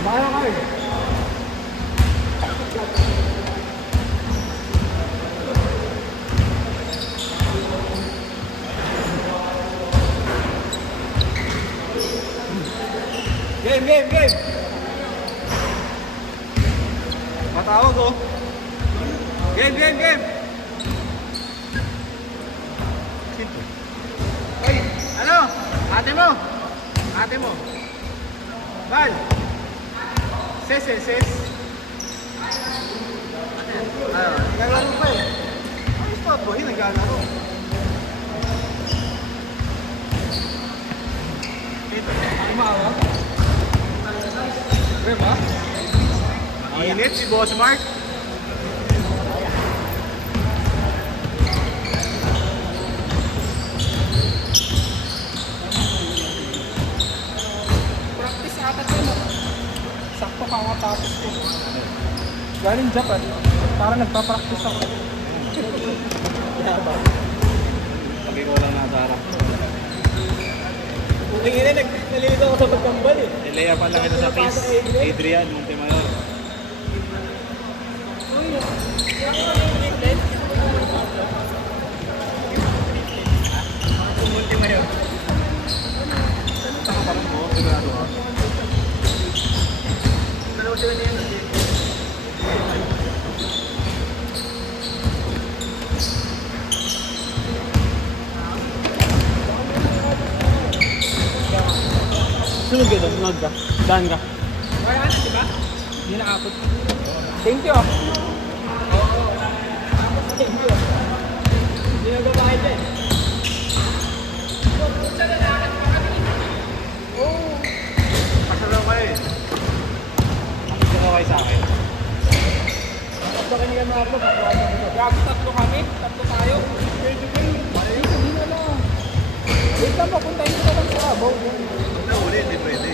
Bahala ka eh. Game! Matawag oh. Game! Ay, ano? Ate mo. Bal. Ses. Naglalaro pa eh. Ay, stop boy, naglalaro. Ito, umawa. Diba? Init si Boss Mark. Practice ata ko mo. Sakto kakatapos ko. Galing Japan. Parang nagpa-practice ako. Sabi ko lang nasara. Uling ina, nalilito ako sa pagkambal eh. Nilaya pa lang ito sa Kiss. Adrian Montemayor. Montemayor. Saka parang mo, sigurado ka. Dalawa sila niya ng game. Sunod ka doon, sunod ka. Daan ka. Kaya ano, di ba? Hindi nakapot. Thank you. Thank you. Hindi nagbabayad dyan. Oo. Pasalaw kayo eh. Pasalaw kayo sa akin. Tatlo kayo nga mga vlog. Gabi, tatlo kami. Tatlo tayo. Hindi na lang. Wait lang, papuntahin ko na lang sa Abaw. Uli, hindi pwede.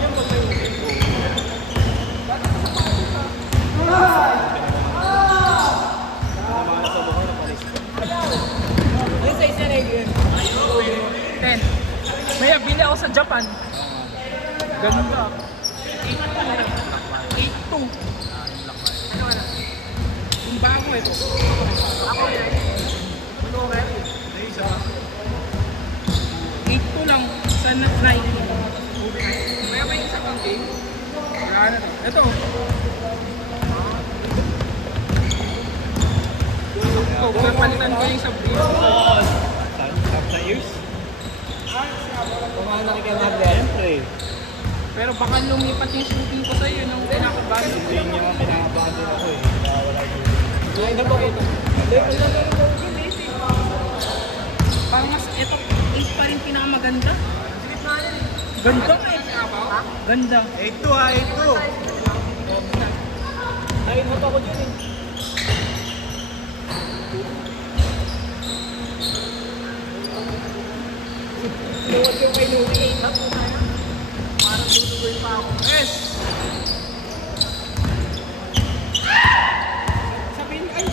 Yung pag may ulit. Ano size na Adrian? 10. May bili ako sa Japan. Ganda. 8.2. Yung bago ito. Ako yan. Ano rin? 8.2 lang sa 9. May ba yung isa pang game? Wala na to. Ito. Palitan ko yung sa video. Sa years? Kumahan na kay Marvel. Siyempre. Pero baka lumipat yung shooting ko sa'yo nung pinakabago. Hindi niya ako pinakabahan din ako eh. Wala yun. Ay, na ba ito? Parang mas ito, 8 pa rin pinakamaganda. Ganda eh. Ganda. 8-2 ha, 8-2. Ayun mo pa ako dyan eh. Luwag yung kay Lumi eh. Parang tutuloy pa ako. Yes! Sabihin, ay,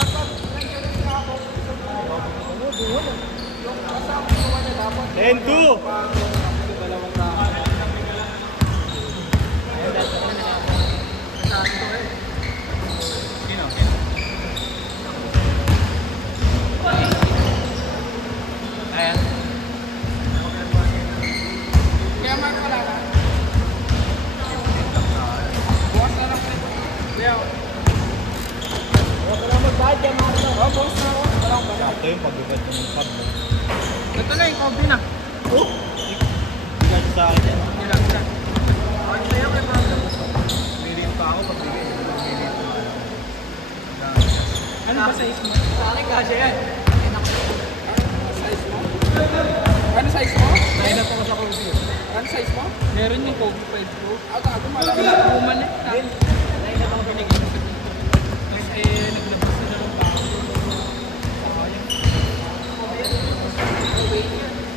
sakot. Nandiyan siya ako. Ano, buwan ah. Yung kasama ko na dapat. 10-2! Dalawang tao. Ayun, dapat na nakapos. Sakto eh. Sino? Ayan. Kaya Mark wala ka. Bukas na lang ito. Leo. Huwag ka lang magbayad kaya mga ito. Oh, bukas na ako. Wala akong bala. Sakto yung pagbibad ng pub mo. Ito na yung coffee na. Oh! Bigyan sa akin yan. Ilan. Ay, sa'yo kay Mark. Million pa ako pagbigay. Million pa ako. Ano ba size mo? Sa akin kasi yan. Size mo? Ano size mo? Line up ako sa coffee. Ano size mo? Meron yung Kobe 5 Pro. Ako malaki na puman eh. Line up ako binigay. Tapos naglabas na naman pa ako.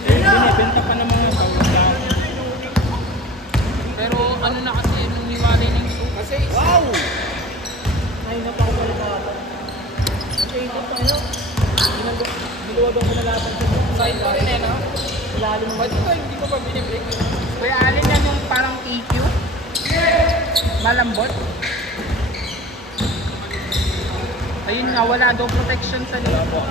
Binibenta pa ng mga tawag na. Pero ano na kasi, nung niwalay na yung suit. Kasi Wow! line up ako pala bata. Kasi ikot tayo. Biluwag ako na laban sa side pa rin eh, no? Lalim mo. Ba't ito hindi ko pa binibreak? Kuya Alin yan yung parang EQ? Malambot? Ayun nga, wala daw protection sa lipo.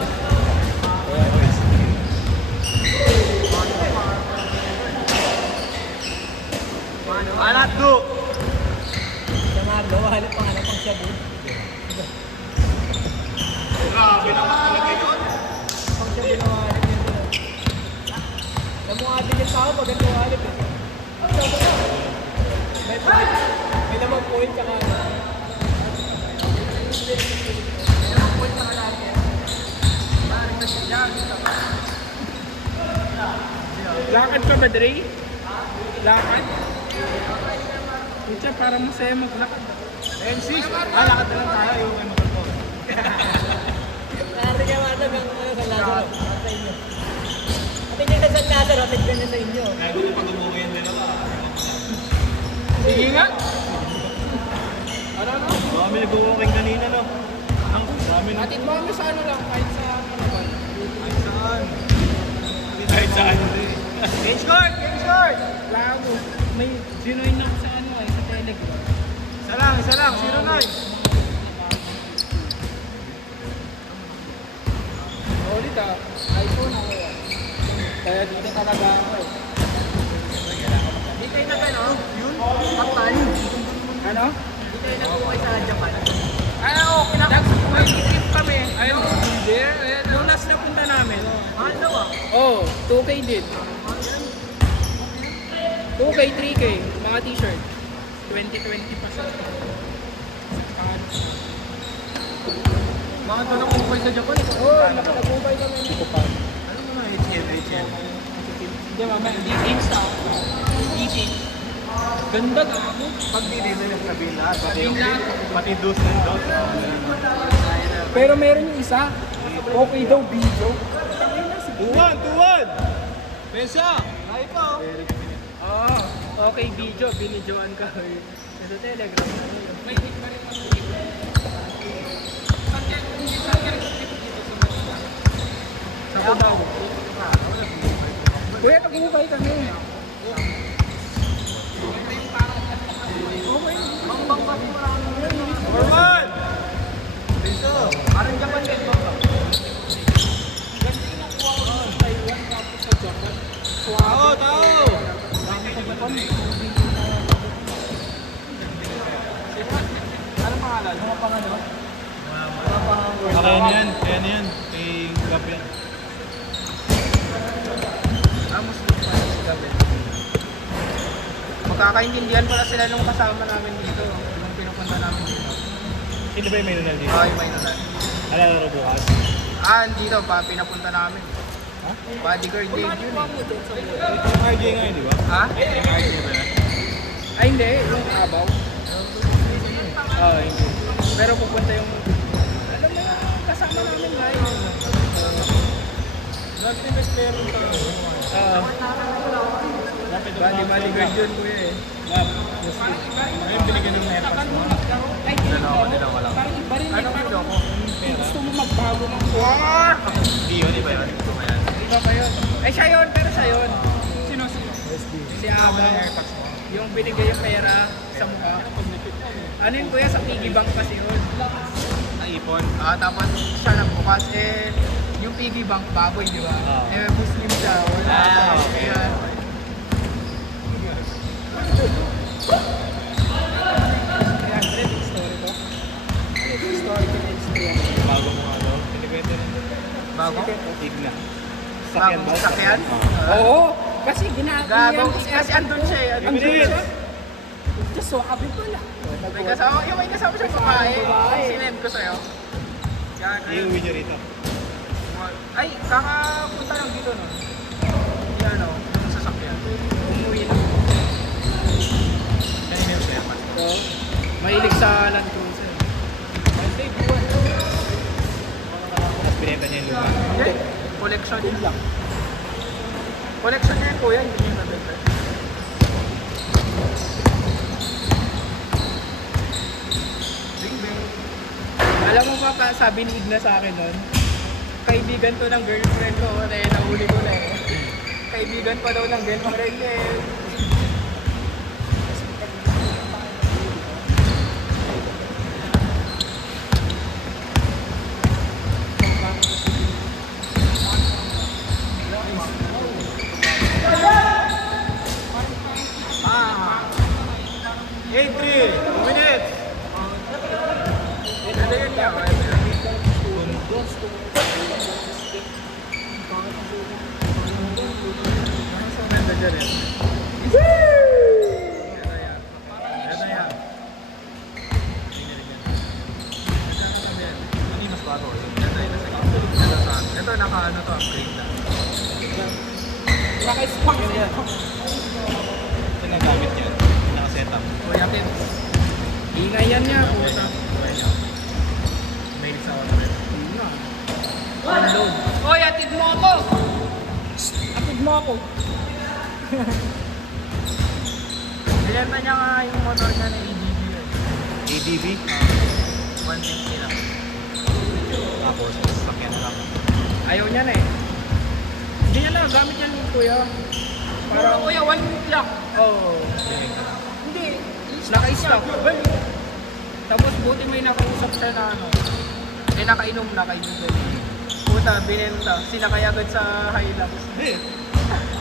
Alat do! Sa Marlo, halit pa nga pang shabu. Grabe naman talaga yun. Pang shabu na halit yun. Namukha din yung tao, maganda halit eh. Ang shabu na. May lamang point ka nga. Lakad ka ba, Dre? Lakad? Pucha, parang masaya maglakad. NC! Lakad na lang tayo, yung may magkakot. Nakarte ka matag ang San Lazaro. Sa inyo. At hindi na San Lazaro, tignan na sa inyo. Kaya gusto pag-umuwi yan din ako. Sige nga. Ano? Marami nag-walking kanina, no? Marami na. Atid mo kami sa ano lang, kahit sa Manaban. Kahit saan. Kahit saan. Game short! Game short! Lago. May ginoin ako sa ano sa Telegram. Isa lang, 09. Ulit iPhone ako yan. Kaya dito talaga ako eh. Di kayo na gano'n? Yun? Japan? Ano? Di kayo nag-uwi sa Japan? Ano, may trip kami. Ayun, hindi. Nung last na punta namin. Mahal daw ah. Oo, 2K din. 2K, 3K, mga t-shirt. 2020 pa sa Mga ito nang umukay sa Japan. Oo, nakapagubay kami. Hindi ko pa. Ano naman HM? Hindi, mamaya. Hindi, Insta. Eating. Ganda ka mo. Pag di rin na sabihin lahat. Sabihin lahat. Pati dos ng dos. Pero meron yung isa. Okay daw, video. 2-1! Pensa! Ay pa oh. Oo, okay video. Binidyoan ka. Sa Telegram. May hit pa rin ang hit. Sa Cubao. Kuya, tagubay kami. Norman! Pensa! Parang Japan din ba? Ganda yung nakuha ko sa Taiwan tapos sa Japan. Tao! Tao! Anong pangalan? Mga pangalan? Kaya na yan. Kay Gab yan. Muslim pa si Gaben. Magkakaintindihan pala sila nung kasama namin dito. Nung pinupunta namin dito. Sino ba yung may nunal dito? Ay, may nulan. Alalaro bukas? Dito pa, pinapunta namin. Ha? Bodyguard day yun eh. Yung RJ nga yun, di ba? Ha? Yung RJ ba yan? Ay, hindi. Yung abaw. Hindi. Pero pupunta yung... Alam mo yung kasama namin nga yun. Dati best player yung tao. Bodyguard yun, kuya eh. Ngayon binigyan ng metas mo. Wala. Parang iba rin eh. Anong video ko? Gusto mo magbago ng war. Hindi yun, iba yun. Iba pa yun. Siya yun, pero siya yun. Sino? Si Abaw. Yung binigay yung pera sa mukha. Ano yun kuya? Sa piggy bank kasi yun. Naipon. Tapos siya nagbukas yung piggy bank baboy, di ba? Muslim siya. Wala. Kaya... Bago mo ano? Pinikwento rin. Bago? Tigna. Bagong sakyan? Oo. Kasi ginagawa. Kasi andun siya eh. Andun siya. Just so happy pala. May kasama siyang babae. Sinend ko sa'yo. Iuwi niyo rito. Ay, kakapunta lang dito no. Yan o, yung sasakyan. Umuwi na. Kanina yung player man. Mahilig sa Land Cruiser. Tapos pinenta niya yung lupa. Hindi. Collection yun lang. Collection niya yun kuya, hindi niya nabenta. Alam mo pa, sabi ni Igna sa akin nun, kaibigan to ng girlfriend ko, kaya nahuli ko na eh. kaibigan pa daw ng girlfriend niya eh. Ah. 8-3, 2 minutes. Ano yun niya? Ganda dyan eh. Ito yan. Ano yung mas bago? Ito naka-ano to, upgrade na. Naka-spark yan. Ito na gamit yun. Naka-setup. Kuya Kim. Ingay yan niya. Puta. May sa order. Unload. Hoy, atid mo ako! Atid mo ako. Binenta niya nga yung motor niya na ADV yun. ADV. 150 lang. Tapos, sakyan na lang. Ayaw niya na eh. Hindi niya na, gamit yan kuya. Parang kuya, 150 lang. Oo. Hindi. Naka-stock. Tapos buti may nakausap siya na ano. Eh nakainom na kay Jude. Puta, binenta. Sinakay agad sa Hilux.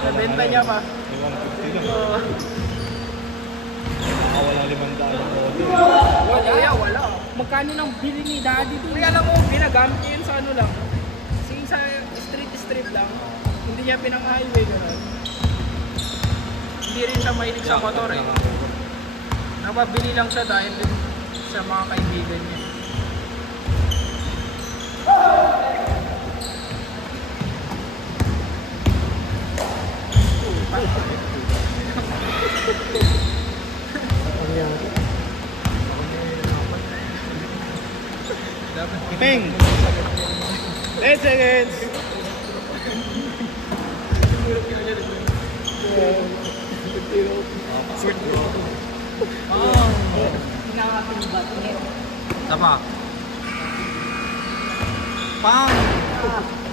Nabenta niya pa. May 150 lang. Oo. Walang 500 ang order. Wala, wala. Magkano nang bili ni Daddy? Kuya, alam mo, ginagamit niya yun sa ano lang. Sa street lang. Hindi niya pinang-highway gano'n. Hindi rin siya mahilig sa motor eh. Napabili lang siya dahil din sa mga kaibigan niya. Ping! 10 seconds! Pinakating ba? Tingin. Tama. Pang! Ah.